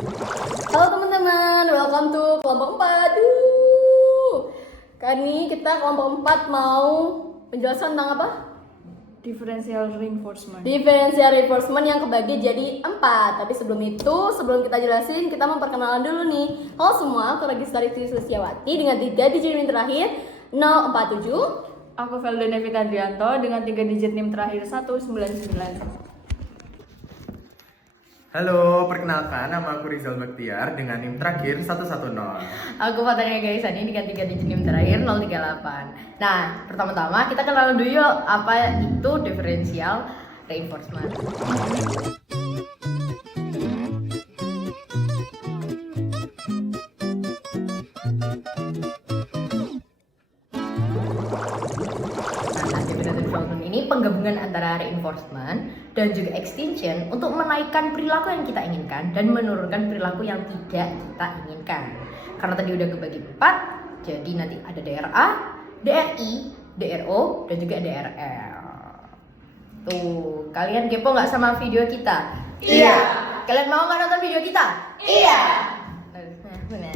Halo teman-teman, welcome to kelompok 4. Kali ini kita kelompok 4 mau penjelasan tentang apa? Differential reinforcement. Differential reinforcement yang kebagi jadi 4. Tapi sebelum itu, sebelum kita jelasin, kita memperkenalan dulu nih. Halo semua, aku Registari Sulistiawati dengan 3 digit NIM terakhir 047. Aku Velda Nevita Andrianto dengan 3 digit NIM terakhir 199. Halo, perkenalkan nama aku Rizal Baktiar dengan NIM terakhir 110. Aku Fatania Gaisani dengan 3 digit NIM terakhir 038. Nah, pertama-tama kita kenalan dulu yuk apa itu differential reinforcement. Nah, differential reinforcement ini penggabungan antara reinforcement dan juga extinction untuk menaikkan perilaku yang kita inginkan dan menurunkan perilaku yang tidak kita inginkan. Karena tadi udah kebagi 4, jadi nanti ada DRA, DRI, DRO, dan juga DRL. Tuh, kalian kepo nggak sama video kita? Iya. Kalian mau nggak nonton video kita? Iya. Benar.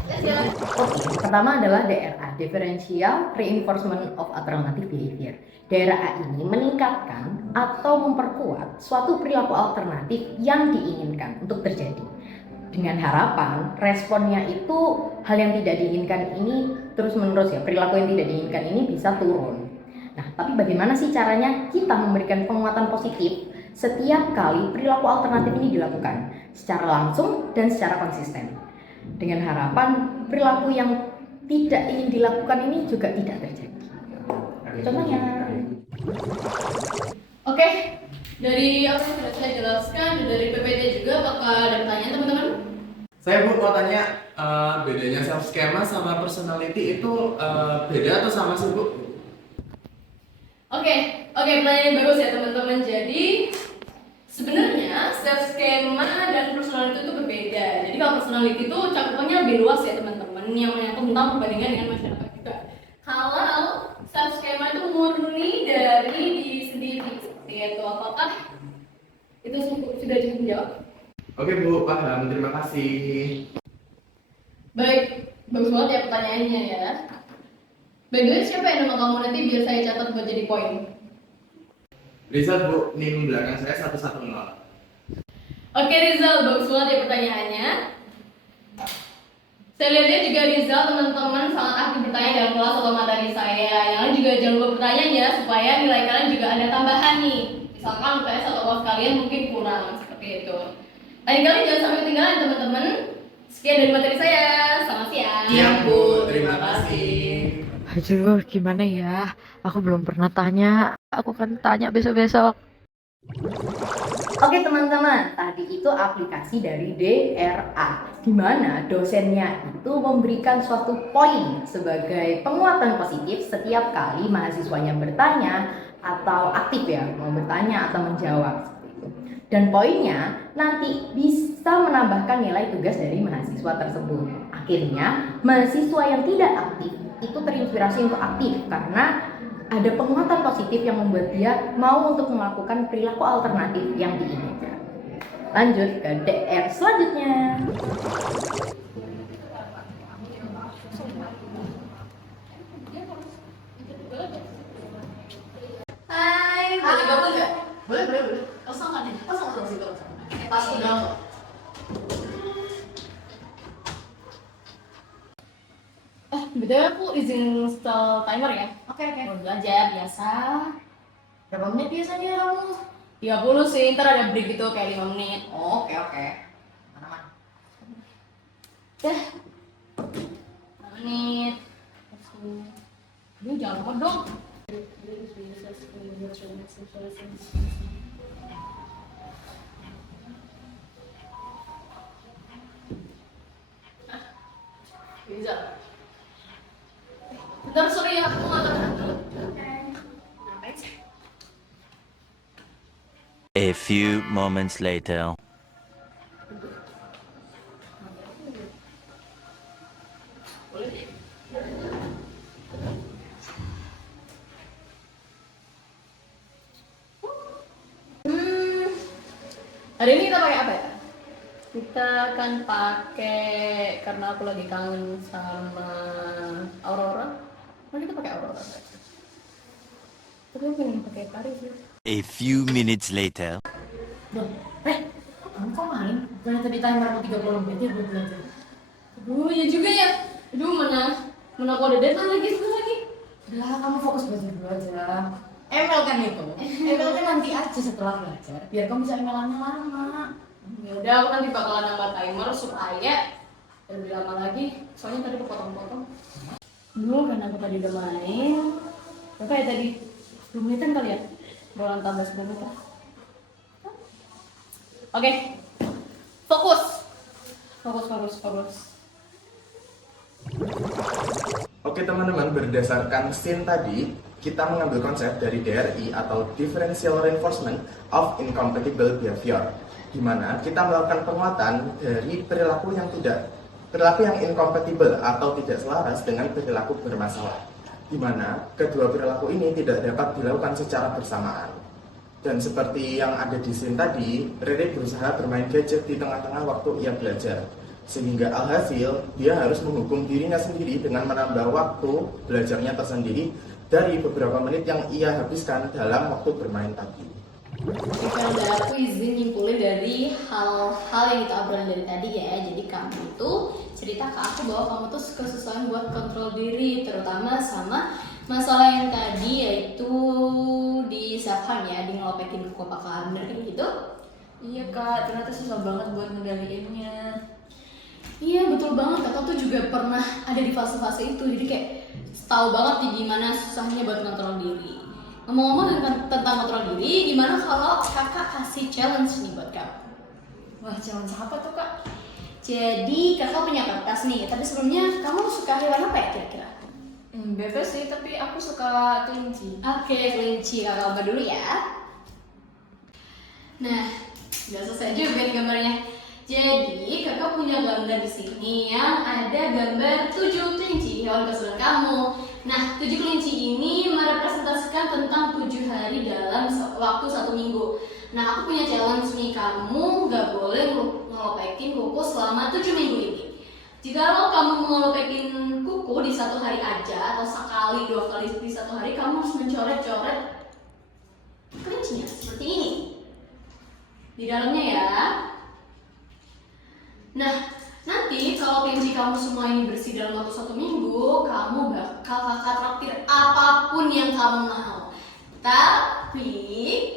Oke, pertama adalah DRA, Differential Reinforcement of Alternative Behavior. DRA ini meningkatkan atau memperkuat suatu perilaku alternatif yang diinginkan untuk terjadi. Dengan harapan responnya itu hal yang tidak diinginkan ini terus menerus ya, perilaku yang tidak diinginkan ini bisa turun. Nah, tapi bagaimana sih caranya kita memberikan penguatan positif setiap kali perilaku alternatif ini dilakukan secara langsung dan secara konsisten? Dengan harapan perilaku yang tidak ingin dilakukan ini juga tidak terjadi. Contohnya. Oke, dari apa yang sudah saya jelaskan dan dari PPT juga apakah ada pertanyaan teman-teman? Saya mau tanya, bedanya self schema sama personality itu beda atau sama sih Bu? Oke, pertanyaan yang bagus ya teman-teman. Jadi sebenarnya self schema dan personality itu berbeda. Jadi kalau personality itu cakupannya lebih luas ya teman-teman, yang menyangkut tentang perbandingan dengan masyarakat juga. Kalau self schema itu murni dari diri sendiri, seperti itu. Apakah itu sudah cukup menjawab? Oke Bu, paham. Terima kasih. Baik, bagus banget ya pertanyaannya ya. By the way, siapa yang nama kamu nanti biar saya catat buat jadi poin? Rizal Bu, NIM belakang saya 110. Oke Rizal, bagus banget ya pertanyaannya. Saya lihat juga Rizal teman-teman sangat aktif bertanya dalam kelas atau materi saya. Yang lain juga jangan lupa bertanya ya supaya nilai kalian juga ada tambahan nih. Misalkan UTS atau UAS kalian mungkin kurang seperti itu. Lain kali jangan sampai ketinggalan teman-teman. Sekian dari materi saya. Selamat siang. Iya Bu, terima kasih. Aduh, gimana ya? Aku belum pernah tanya. Aku akan tanya besok-besok. Oke teman-teman, tadi itu aplikasi dari DRA, di mana dosennya itu memberikan suatu poin sebagai penguatan positif setiap kali mahasiswanya bertanya atau aktif ya, mau bertanya atau menjawab seperti itu. Dan poinnya nanti bisa menambahkan nilai tugas dari mahasiswa tersebut. Akhirnya mahasiswa yang tidak aktif itu terinspirasi untuk aktif karena ada penguatan positif yang membuat dia mau untuk melakukan perilaku alternatif yang diinginkan. Lanjut ke DR selanjutnya. Hai, boleh gabung nggak? Boleh. Kosong kan ya? Kosong sih kalau pas udah. Betul aku izin install timer ya. Oke. Mau belajar biasa. Berapa menit biasanya kamu? 30 sih, ntar ada break gitu kayak 5 menit. Oke. Mana-mana. Dah. 5 menit. Aduh, jangan lupa dong. Bisa. Bentar, sorry ya, aku nggak tahu. Ngapain sih? A few moments later. Hari ini kita pakai apa ya? kita akan pakai, karena aku lagi kangen sama Aurora. Kita pakai Aurora aja. Tapi aku pengen pakai Paris sih. A few minutes later. Loh, kamu kok main? Bukannya tadi timer aku 30 menit ya buat belajar. Aduh, ya juga ya. Aduh, mana aku ada deadline lagi, sebentar lagi. Udah, kamu fokus belajar dulu aja. ML kan itu. ML kan nanti aja setelah belajar, biar kamu bisa ML-nya lama. Ya udah, aku nanti bakalan nambah timer supaya lebih lama lagi. Soalnya tadi kepotong-potong. Dulu karena aku tadi udah main. Berapa ya tadi? 10 menitan kali ya? Bakalan tambah 10 menit. Oke. Fokus. Fokus. Oke teman-teman, berdasarkan scene tadi, kita mengambil konsep dari DRI atau Differential Reinforcement of Incompatible Behavior, di mana kita melakukan penguatan dari perilaku yang incompatible atau tidak selaras dengan perilaku bermasalah, di mana kedua perilaku ini tidak dapat dilakukan secara bersamaan. Dan seperti yang ada di scene tadi, Rere berusaha bermain gadget di tengah-tengah waktu ia belajar. Sehingga alhasil, dia harus menghukum dirinya sendiri dengan menambah waktu belajarnya tersendiri dari beberapa menit yang ia habiskan dalam waktu bermain tadi. Oke, udah aku izin nyimpulin dari hal-hal yang kita obrolin dari tadi ya. Jadi kamu tuh cerita ke aku bahwa kamu tuh kesusahan buat kontrol diri, terutama sama masalah yang tadi, yaitu di self harm ya, di ngelopekin kuku apakah bener kayak gitu? Iya kak, ternyata susah banget buat ngendaliinnya. Iya betul banget, kakak tuh juga pernah ada di fase-fase itu, jadi kayak tahu banget nih gimana susahnya buat kontrol diri. Ngomong-ngomong tentang kontrol diri, gimana kalau kakak kasih challenge nih buat kamu? Wah, challenge apa tuh kak? Jadi kakak punya kertas nih, tapi sebelumnya kamu suka hewan apa ya kira-kira? Bebas sih, tapi aku suka kelinci. Oke, kelinci, kakak ubah dulu ya. Nah, udah selesai juga nih gambarnya. Jadi kakak punya gambar di sini yang ada gambar 7 kelinci, hewan kesukaan kamu. Nah, 7 kelinci ini merepresentasikan tentang 7 hari dalam waktu 1 minggu. Nah, aku punya challenge nih, kamu gak boleh ngelopekin kuku selama 7 minggu ini. Jika kamu ngelopekin kuku di 1 hari aja, atau sekali 2 kali di 1 hari, kamu harus mencoret-coret kelincinya seperti ini di dalamnya ya. Nah, nanti kalau kelinci kamu semua ini bersih dalam waktu 1 minggu, kamu bakal kakak traktir apapun yang kamu mau. Tapi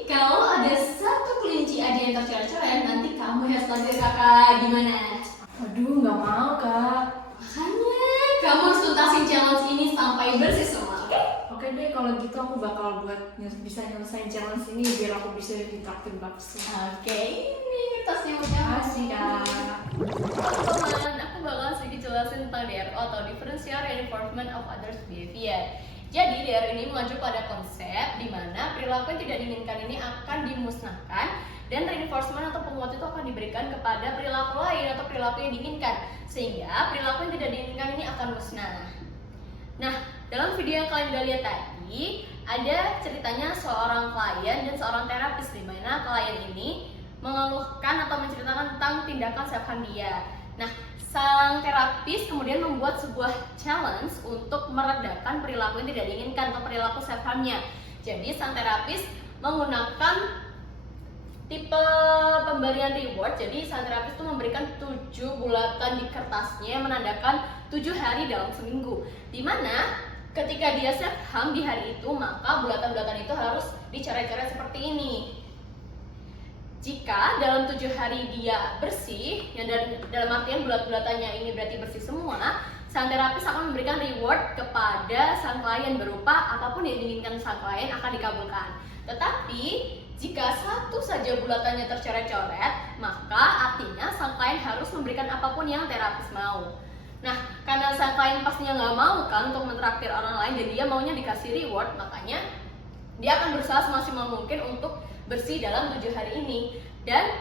kalau ada 1 kelinci aja yang tercoret-coret, nanti kamu harus traktir kakak gimana? Aduh, nggak mau kak. Makanya kamu harus tuntasin challenge ini sampai bersih semua, oke? Oke deh, kalau gitu aku bakal bisa nyelesain challenge ini biar aku bisa ditraktir bakso. Oke, ini kertasnya udah. Makasih kak. Teman-teman, aku bakal sedikit jelasin tentang DRO atau Differential Reinforcement of Others Behavior. Jadi DRO ini mengacu pada konsep di mana perilaku yang tidak diinginkan ini akan dimusnahkan dan reinforcement atau penguat itu akan diberikan kepada perilaku lain atau perilaku yang diinginkan, sehingga perilaku yang tidak diinginkan ini akan musnah. Nah, dalam video yang kalian udah lihat tadi, ada ceritanya seorang klien dan seorang terapis, di mana klien ini mengeluhkan atau menceritakan tentang tindakan self harm dia. Nah, sang terapis kemudian membuat sebuah challenge untuk meredakan perilaku yang tidak diinginkan atau perilaku self harmnya. Jadi sang terapis menggunakan tipe pemberian reward. Jadi sang terapis itu memberikan 7 bulatan di kertasnya yang menandakan 7 hari dalam seminggu, dimana ketika dia self harm di hari itu, maka bulatan-bulatan itu harus dicoret-coret seperti ini. Jika dalam 7 hari dia bersih, yang dalam artian bulat-bulatannya ini berarti bersih semua, sang terapis akan memberikan reward kepada sang klien berupa apapun yang diinginkan sang klien akan dikabulkan. Tetapi jika 1 saja bulatannya tercoret-coret, maka artinya sang klien harus memberikan apapun yang terapis mau. Nah, karena sang klien pastinya nggak mau kan untuk mentraktir orang lain dan dia maunya dikasih reward, makanya dia akan berusaha semaksimal mungkin untuk bersih dalam 7 hari ini. Dan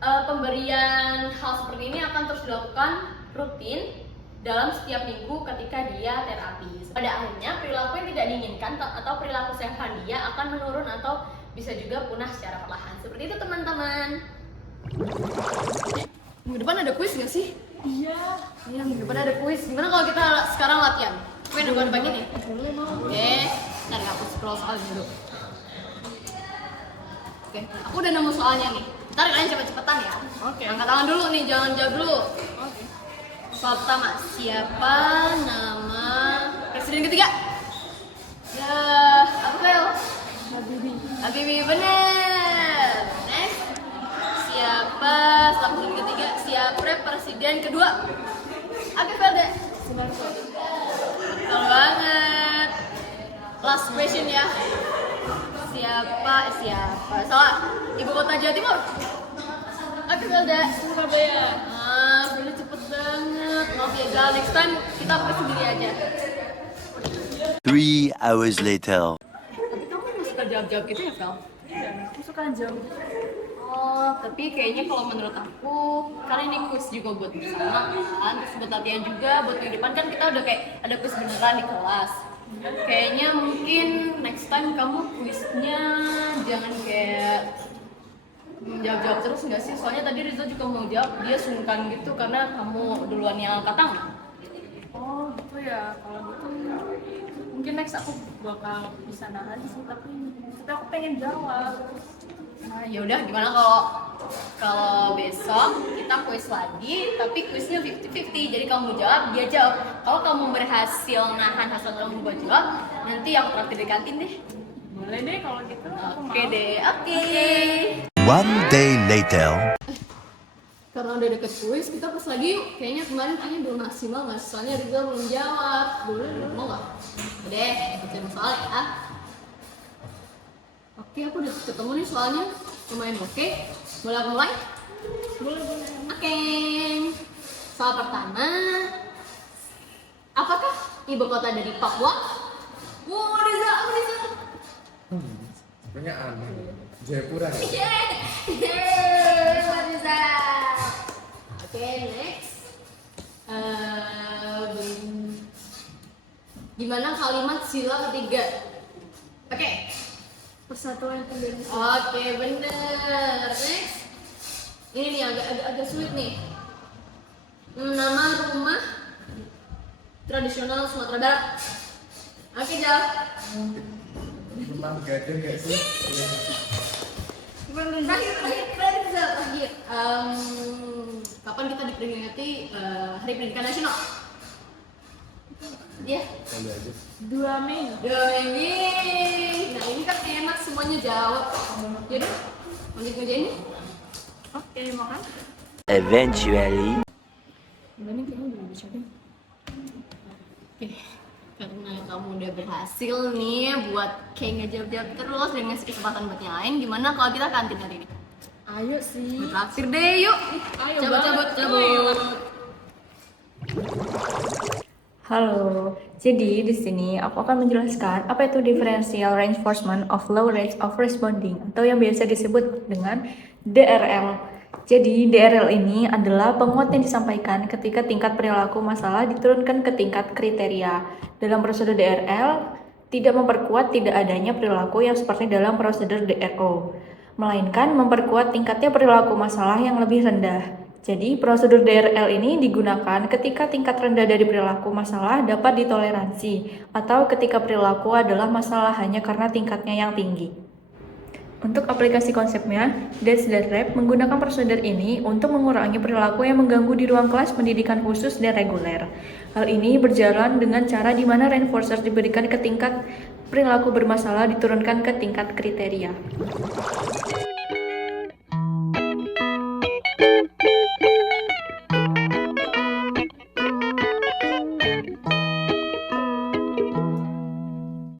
pemberian hal seperti ini akan terus dilakukan rutin dalam setiap minggu ketika dia terapi. Pada akhirnya perilaku yang tidak diinginkan atau perilaku self harm dia akan menurun atau bisa juga punah secara perlahan. Seperti itu teman-teman. Minggu depan ada kuis nggak sih? Iya. Iya, minggu depan ada kuis. Gimana kalau kita sekarang latihan? Pengen aku bagian nih? Boleh mau. Oke, ntar aku scroll soalnya dulu. Oke, aku udah nemu soalnya nih. Ntar kalian cepet-cepetan ya. Oke. Angkat tangan dulu nih, jangan jawab dulu. Oke. Soal pertama, siapa nama presiden ketiga? Ya, apa Fel? Habibie bener. Next, siapa setelah presiden ketiga? Siapa presiden kedua? Oke Fel deh. Betul banget. Last question ya. Siapa? Salah. Ibu kota Jawa Timur. Oke Felda. Surabaya. Udah cepet banget. Maaf ya Gal, next time kita pakai sendiri aja. 3 hours later. Tapi kamu gak suka jawab-jawab gitu ya Fel? Aku suka jauh. Oh, tapi kayaknya kalau menurut aku, karena ini quiz juga buat bersama kan, terus buat latihan juga, buat minggu depan kan kita udah kayak ada quiz beneran di kelas. Kayaknya mungkin next time kamu quiznya jangan kayak jawab-jawab terus nggak sih? Soalnya tadi Rizal juga mau jawab, dia sungkan gitu karena kamu duluan yang angkat tangan. Oh gitu ya. Kalau gitu mungkin next aku bakal bisa nahan sih, tapi aku pengen jawab. Nah, ya udah gimana kalau besok kita kuis lagi, tapi kuisnya 50-50. Jadi kamu jawab, dia jawab. Kalau kamu berhasil nahan hasil kamu buat jawab, nanti aku traktir di kantin deh. Boleh deh kalau gitu. Aku Oke mau. deh, oke. 1 day later. Karena udah deket kuis, kita pas lagi yuk. Kayaknya belum maksimal nggak? Soalnya Rizal belum jawab. Boleh, mau nggak? Udah, bacain soal ya. Oke, aku udah ketemu nih soalnya. Lumayan oke. Boleh aku mulai? Boleh. Oke. Soal pertama. Apakah ibu kota dari Papua? Wow, Rizal, apa Rizal? Sebenarnya aneh. Jayapura ya? Yeay, Rizal. Oke, next. Gimana kalimat sila ketiga? Oke. Persatuan Indonesia. Oke, bener. Next. Ini nih agak sulit nih. Nama rumah tradisional Sumatera Barat. Oke, Jal. Rumah gading nggak sih? Terakhir, Jal. Terakhir. Kapan kita diperingati Hari Pendidikan Nasional? Iya. 2 Mei. Dongeng. Nah ini kan enak semuanya jawab. Yaudah, lanjut ngerjain nih. Oke, makan. Eventually. Ini kayaknya udah bisa deh. Oke, karena kamu udah berhasil nih buat kayak ngejawab-jawab terus dan ngasih kesempatan buat yang lain, gimana kalau kita kantin hari ini? Ayo sih. Terakhir deh, yuk. Ayo Cabut. Halo, jadi di sini aku akan menjelaskan apa itu differential reinforcement of low rates of responding atau yang biasa disebut dengan DRL. Jadi DRL ini adalah penguat yang disampaikan ketika tingkat perilaku masalah diturunkan ke tingkat kriteria. Dalam prosedur DRL, tidak memperkuat tidak adanya perilaku yang seperti dalam prosedur DRO, melainkan memperkuat tingkatnya perilaku masalah yang lebih rendah. Jadi, prosedur DRL ini digunakan ketika tingkat rendah dari perilaku masalah dapat ditoleransi, atau ketika perilaku adalah masalah hanya karena tingkatnya yang tinggi. Untuk aplikasi konsepnya, That's the Rap menggunakan prosedur ini untuk mengurangi perilaku yang mengganggu di ruang kelas pendidikan khusus dan reguler. Hal ini berjalan dengan cara di mana reinforcer diberikan ke tingkat perilaku bermasalah diturunkan ke tingkat kriteria.